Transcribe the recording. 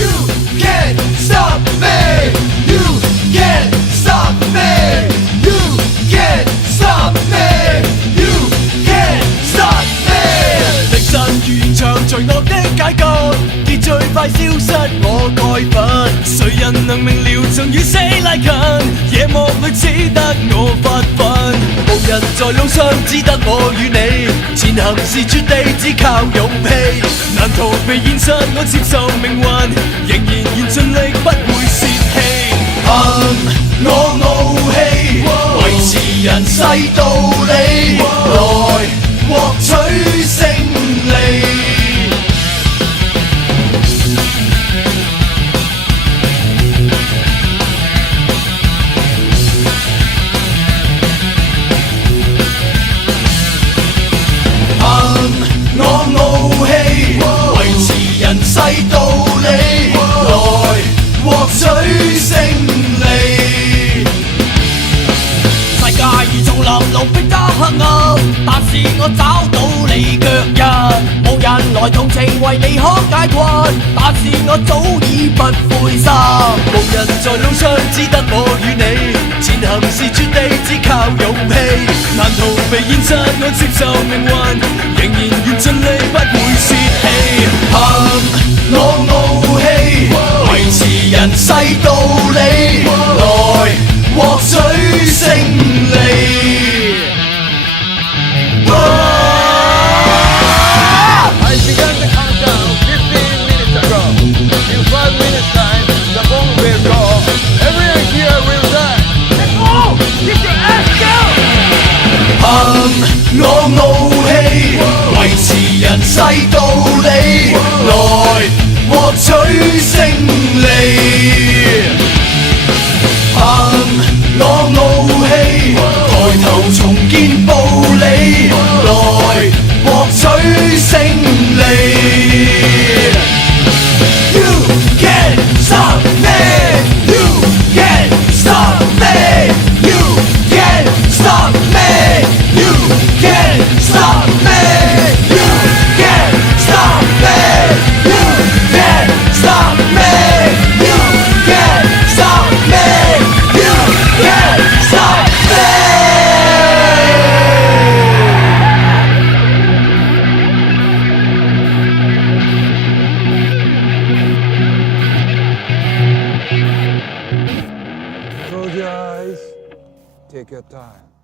You can't stop me. You can't stop me. You can't stop me. You can't stop me. 凌晨完場罪惡的解救，結最快消失我該憤。誰人能明了曾與死拉近？夜幕裏只得我發奮，無人在路上，只得我與你。前行是絕地，只靠勇氣。難逃避現實，我接受命運，仍然願盡力，不會泄氣。憑我傲氣，維持人世道理，來獲取勝利。人世道理，來獲取勝利。世界如叢林，路逼得黑暗，但是我找到你腳印。無人來同情為你可解困，但是我早已不灰心。無人在路上，只得我與你。前行是絕地，只靠勇氣。難逃避現實，我接受命運，仍然願盡力，不會泄氣。憑我傲氣，維持人世道理，來獲取勝利。I began the countdown 15 minutes ago. In 5 minutes time, the bomb will go. Everyone here will die. Let's go! Get your ass down! 憑我傲氣，維持人世道理，來獲取勝利。憑我傲氣，抬頭重建暴理，來獲取勝利。You can't stop me. You can't stop me. You can't stop me. You can't stop me. You can't stop me. You can't stop me. You can't stop me. You can't stop me. Close your eyes. Take your time.